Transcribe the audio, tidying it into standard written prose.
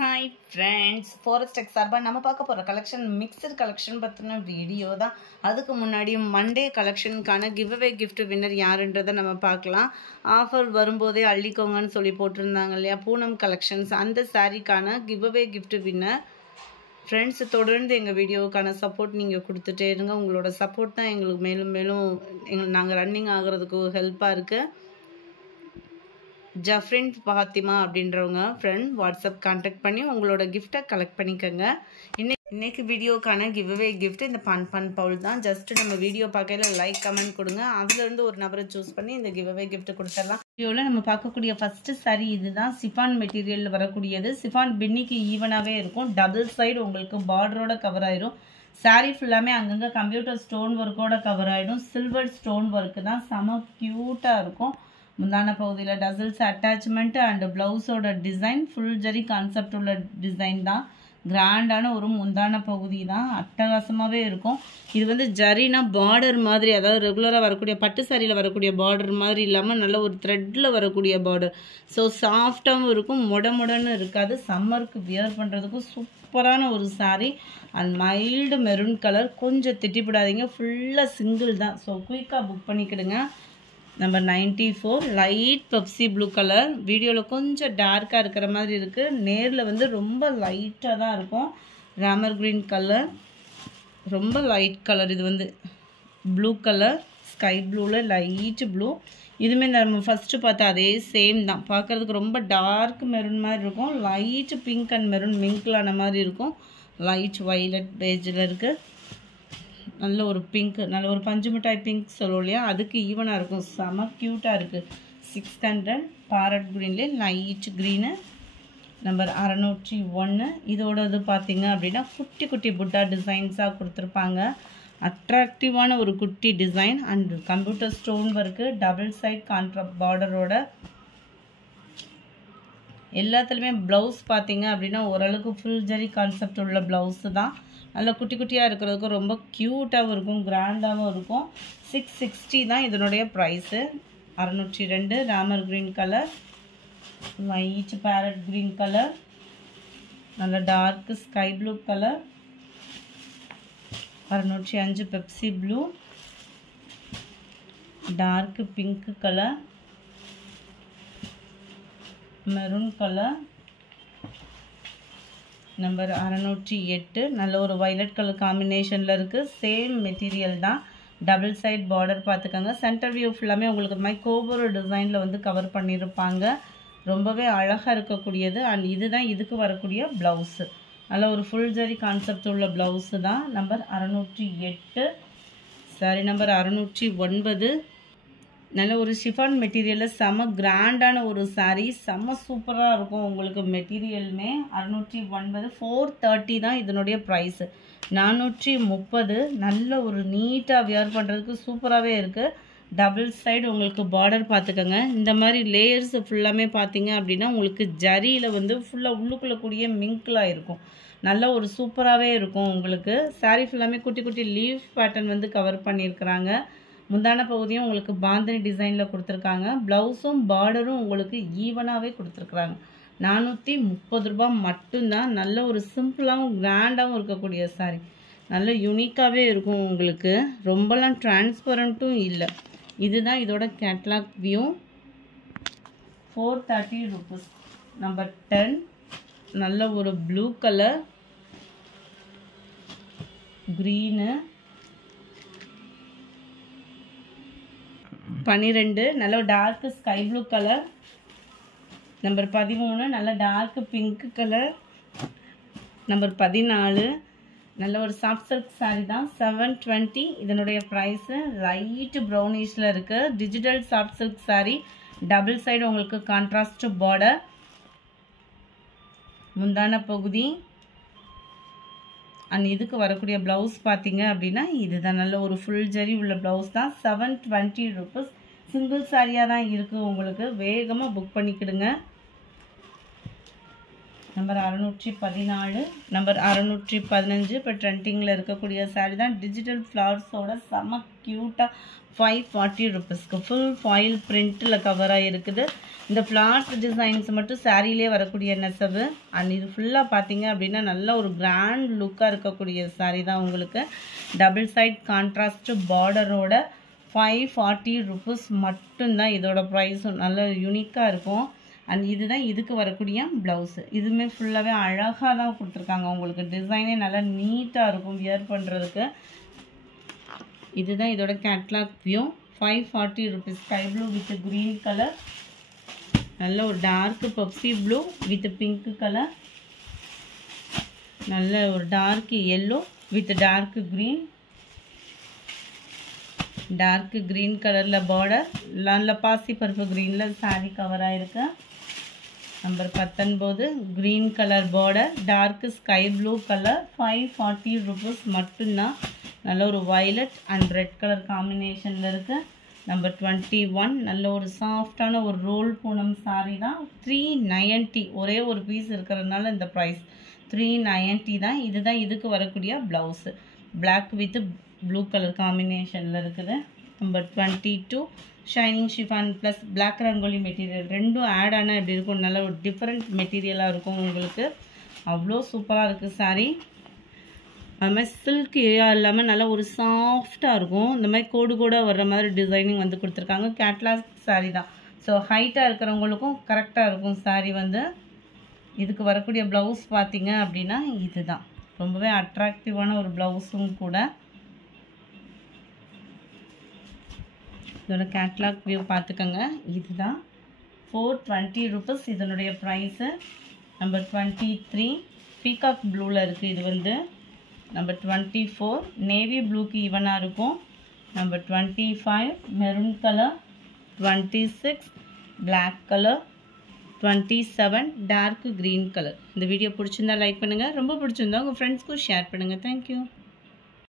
Hi friends, Forest Tech சார்பா நம்ம பார்க்க போற கலெக்ஷன் மிக்ஸ்டு கலெக்ஷன் பத்தின வீடியோ தான். அதுக்கு முன்னாடி மண்டே கலெக்ஷனுக்கான கிவ் அவே gift வின்னர் யாருன்றதை நம்ம பார்க்கலாம். ஆஃபர் வரும்போதே அள்ளிக்கோங்கன்னு சொல்லி போட்டிருந்தாங்க இல்லையா, பூனம் கலெக்ஷன்ஸ். அந்த சாரீக்கான giveaway gift winner friends. தொடர்ந்து எங்கள் வீடியோவுக்கான சப்போர்ட் நீங்கள் கொடுத்துட்டே இருங்க. உங்களோட சப்போர்ட் தான் எங்களுக்கு மேலும் மேலும் நாங்கள் ரன்னிங் ஆகிறதுக்கு ஹெல்ப்பாக இருக்குது. ஜஃப்ரின் ஃபாத்திமா அப்படின்றவங்க ஃப்ரெண்ட் வாட்ஸ்அப் கான்டாக்ட் பண்ணி உங்களோட கிஃப்டை கலெக்ட் பண்ணிக்கோங்க. இன்னைக்கு வீடியோக்கான கிவ் அவே கிஃப்ட் இந்த பன் பவுல் தான். ஜஸ்ட் நம்ம வீடியோ பார்க்கல லைக் கமெண்ட் கொடுங்க, அதுலேருந்து ஒரு நபரை சூஸ் பண்ணி இந்த கிவ் அவே கிஃப்ட் கொடுத்துடலாம். வீடியோவில் நம்ம பார்க்கக்கூடிய ஃபர்ஸ்ட் சாரீ இதுதான். சிஃபான் மெட்டீரியல் வரக்கூடியது. சிஃபான் பின்னிக்கு ஈவனாகவே இருக்கும். டபுள் சைடு உங்களுக்கு பார்டரோட கவர் ஆயிரும். சாரீ ஃபுல்லாமே அங்கங்கே கம்ப்யூட்டர் ஸ்டோன் ஒர்க்கோட கவர் ஆகிடும். சில்வர் ஸ்டோன் ஒர்க்கு தான், செம க்யூட்டாக இருக்கும். முந்தான பகுதியில் டசல்ஸ் அட்டாச்மெண்ட் அண்ட் பிளவுஸோட டிசைன் ஃபுல் ஜரி கான்செப்ட் உள்ள டிசைன் தான். கிராண்டான ஒரு முந்தான பகுதி தான், அட்டகாசமாகவே இருக்கும். இது வந்து ஜரினா பார்டர் மாதிரி, அதாவது ரெகுலராக வரக்கூடிய பட்டு சாரியில் வரக்கூடிய பார்டர் மாதிரி இல்லாமல் நல்ல ஒரு த்ரெட்டில் வரக்கூடிய பார்டர். ஸோ சாஃப்டாகவும் இருக்கும், முடன்னு இருக்காது. சம்மருக்கு வியர் பண்ணுறதுக்கும் சூப்பரான ஒரு sari. And mild maroon colour, கொஞ்சம் திட்டிப்படாதீங்க, ஃபுல்லாக சிங்கிள் தான். ஸோ குயிக்காக புக் பண்ணிக்கிடுங்க. Number 94 light Pepsi blue colour. வீடியோவில் கொஞ்சம் டார்க்காக இருக்கிற மாதிரி இருக்குது, நேரில் வந்து ரொம்ப லைட்டாக தான் இருக்கும். ராமர் க்ரீன் கலர், ரொம்ப லைட் கலர். இது வந்து ப்ளூ கலர், ஸ்கை ப்ளூவில் லைட் ப்ளூ. இதுவுமே நம்ம ஃபஸ்ட்டு பார்த்தா அதே சேம் தான். பார்க்குறதுக்கு ரொம்ப டார்க் மெரூன் மாதிரி இருக்கும். லைட் பிங்க் அண்ட் மெரூன் மிங்கிளான மாதிரி இருக்கும். லைட் வைலட் பேஜில் இருக்குது. நல்ல ஒரு பிங்க், நல்ல ஒரு பஞ்சு மிட்டாய் பிங்க் சொல்லுவோம் இல்லையா, அதுக்கு ஈவனாக இருக்கும். செம க்யூட்டாக இருக்குது. 600 பேரட் க்ரீன்லேயே லைட் க்ரீனு. நம்பர் 601. இதோட இது பார்த்தீங்க அப்படின்னா குட்டி குட்டி புட்டா டிசைன்ஸாக கொடுத்துருப்பாங்க. அட்ராக்டிவான ஒரு குட்டி design and computer stone work, double side contrast பார்டரோட. எல்லாத்துலேயுமே ப்ளவுஸ் பார்த்தீங்க அப்படின்னா ஓரளவுக்கு ஃபுல் ஜரி கான்செப்ட் உள்ள ப்ளவுஸு தான். நல்லா குட்டி குட்டியாக இருக்கிறதுக்கும் ரொம்ப க்யூட்டாகவும் இருக்கும், கிராண்டாகவும் இருக்கும். 660 தான் இதனுடைய price. 602 Ramar green colour, light parrot green colour, நல்ல dark sky blue colour. 605 Pepsi blue, dark pink colour, maroon colour. Number 608 நல்ல ஒரு வைலட் கலர் காம்பினேஷனில் இருக்குது. சேம் மெட்டீரியல் தான், டபுள் சைட் பார்டர் பார்த்துக்கோங்க. சென்டர் வியூ ஃபுல்லாமே உங்களுக்கு இந்த மாதிரி கோபுர டிசைனில் வந்து கவர் பண்ணியிருப்பாங்க. ரொம்பவே அழகாக இருக்கக்கூடியது. அண்ட் இதுதான் இதுக்கு வரக்கூடிய ப்ளவுஸு. நல்ல ஒரு ஃபுல் ஜரி கான்செப்ட் உள்ள ப்ளவுஸு தான். நம்பர் 608. Sorry number 609. நல்ல ஒரு ஷிஃபான் மெட்டீரியலில் செம கிராண்டான ஒரு சாரீ, செம்ம சூப்பராக இருக்கும் உங்களுக்கு மெட்டீரியலுமே. 609 430 தான் இதனுடைய ப்ரைஸு. 430 நல்ல ஒரு நீட்டாக வியர் பண்ணுறதுக்கு சூப்பராகவே இருக்குது. டபுள் சைடு உங்களுக்கு பார்டர் பார்த்துக்கோங்க. இந்த மாதிரி லேயர்ஸ் ஃபுல்லாமே பார்த்தீங்க அப்படின்னா உங்களுக்கு ஜரியில் வந்து ஃபுல்லாக உள்ளுக்குள்ளே கூடிய மிங்கிளாக இருக்கும். நல்ல ஒரு சூப்பராகவே இருக்கும் உங்களுக்கு. சாரீ ஃபுல்லாமே குட்டி குட்டி லீஃப் பேட்டர்ன் வந்து கவர் பண்ணியிருக்கிறாங்க. முந்தான பகுதியும் உங்களுக்கு பாந்தனி டிசைனில் கொடுத்துருக்காங்க. ப்ளவுஸும் பார்டரும் உங்களுக்கு ஈவனாகவே கொடுத்துருக்குறாங்க. 430 ரூபா மட்டும்தான். நல்ல ஒரு சிம்பிளாகவும் கிராண்டாகவும் இருக்கக்கூடிய சாரீ. நல்ல யூனிக்காகவே இருக்கும் உங்களுக்கு. ரொம்பலாம் டிரான்ஸ்பரண்ட்டும் இல்லை. இதுதான் இதோட கேட்லாக் வியூ. 430 ருபீஸ். நம்பர் 10 நல்ல ஒரு ப்ளூ கலர், க்ரீனு. 12 நல்ல dark sky blue colour. Number 13 நல்ல டார்க் பிங்க் கலர். நம்பர் 14 நல்ல ஒரு சாஃப்ட் சில்க் சாரீ தான். 720 இதனுடைய ப்ரைஸு. லைட் ப்ரௌனிஷில் இருக்குது. Digital soft silk sari, double side உங்களுக்கு கான்ட்ராஸ்ட் பார்டர். முந்தான பகுதி அண்ட் இதுக்கு வரக்கூடிய ப்ளவுஸ் பார்த்தீங்க அப்படின்னா இதுதான். நல்ல ஒரு ஃபுல் ஜரி உள்ள ப்ளவுஸ் தான். 720 ருபீஸ். சிங்கிள் சாரியாக தான் இருக்குது உங்களுக்கு. வேகமாக புக் பண்ணிக்கிடுங்க. Number 614, number 615. இப்போ ட்ரெண்டிங்கில் இருக்கக்கூடிய சாரீ தான். டிஜிட்டல் ஃப்ளவர்ஸோட செம்ம க்யூட்டாக 540 ருபீஸ்க்கு ஃபுல் ஃபாயில் பிரிண்ட்டில் கவராக இருக்குது. இந்த ஃப்ளார்ஸ் டிசைன்ஸ் மட்டும் சாரீலே வரக்கூடிய நெசவு. அண்ட் இது ஃபுல்லாக பார்த்தீங்க அப்படின்னா நல்ல ஒரு கிராண்ட் லுக்காக இருக்கக்கூடிய சாரீ தான் உங்களுக்கு. டபுள் சைட் கான்ட்ராஸ்ட் பார்டரோட 540 ருபீஸ் மட்டும்தான் இதோட ப்ரைஸும். நல்ல யூனிக்காக இருக்கும். அண்ட் இதுதான் இதுக்கு வரக்கூடிய ப்ளவுஸு. இதுவுமே ஃபுல்லாகவே அழகாக தான் கொடுத்துருக்காங்க உங்களுக்கு. டிசைனே நல்லா நீட்டாக இருக்கும் வியர் பண்ணுறதுக்கு. இதுதான் இதோட catalogue view. 540 rupees. Sky blue with green colour, நல்ல ஒரு dark Pepsi blue with pink colour, நல்ல ஒரு dark yellow with dark green, dark green கலரில் பார்டர், நல்ல பாசி பருப்பு க்ரீனில் சாரீ கவராக இருக்கு. Number 19 green colour border, dark sky blue colour, 540 rupees மட்டும்தான். நல்ல ஒரு வயலட் அண்ட் ரெட் கலர் காம்பினேஷனில் இருக்குது. நம்பர் 21 நல்ல ஒரு சாஃப்டான ஒரு ரோல் பூனம் சாரீ தான். 390, ஒரே ஒரு பீஸ் இருக்கிறதுனால இந்த ப்ரைஸ் 390 தான். இதுதான் இதுக்கு வரக்கூடிய blouse. Black with blue colour காம்பினேஷனில் இருக்குது. Number 22 shining chiffon plus black rangoli material. ரெண்டும் ஆட் ஆனால் எப்படி இருக்கும், நல்ல ஒரு டிஃப்ரெண்ட் மெட்டீரியலாக இருக்கும் உங்களுக்கு. அவ்வளோ சூப்பராக இருக்குது சாரீ. அது மாதிரி சில்க் இல்லாமல் நல்லா ஒரு சாஃப்டாக இருக்கும். இந்த மாதிரி கோடு கோடாக வர்ற மாதிரி டிசைனிங் வந்து கொடுத்துருக்காங்க. கேட்லாக் சாரீ தான். ஸோ ஹைட்டாக இருக்கிறவங்களுக்கும் கரெக்டாக இருக்கும் சாரீ வந்து. இதுக்கு வரக்கூடிய ப்ளவுஸ் பார்த்தீங்க அப்படின்னா இதுதான். ரொம்பவே அட்ராக்டிவான ஒரு ப்ளவுஸும் கூட. இதோட கேட்லாக் வியூ பார்த்துக்கோங்க. இதுதான் 420 ருபீஸ் இதனுடைய ப்ரைஸு. நம்பர் 23 பீகாக் ப்ளூவில் இருக்குது இது வந்து. நம்பர் 24 நேவி ப்ளூக்கு ஈவனாக இருக்கும். Number 25 maroon colour, 26 black colour, 27 dark green colour. இந்த வீடியோ பிடிச்சிருந்தா லைக் பண்ணுங்கள். ரொம்ப பிடிச்சிருந்தா உங்கள் ஃப்ரெண்ட்ஸ்க்கும் ஷேர் பண்ணுங்கள். தேங்க்யூ.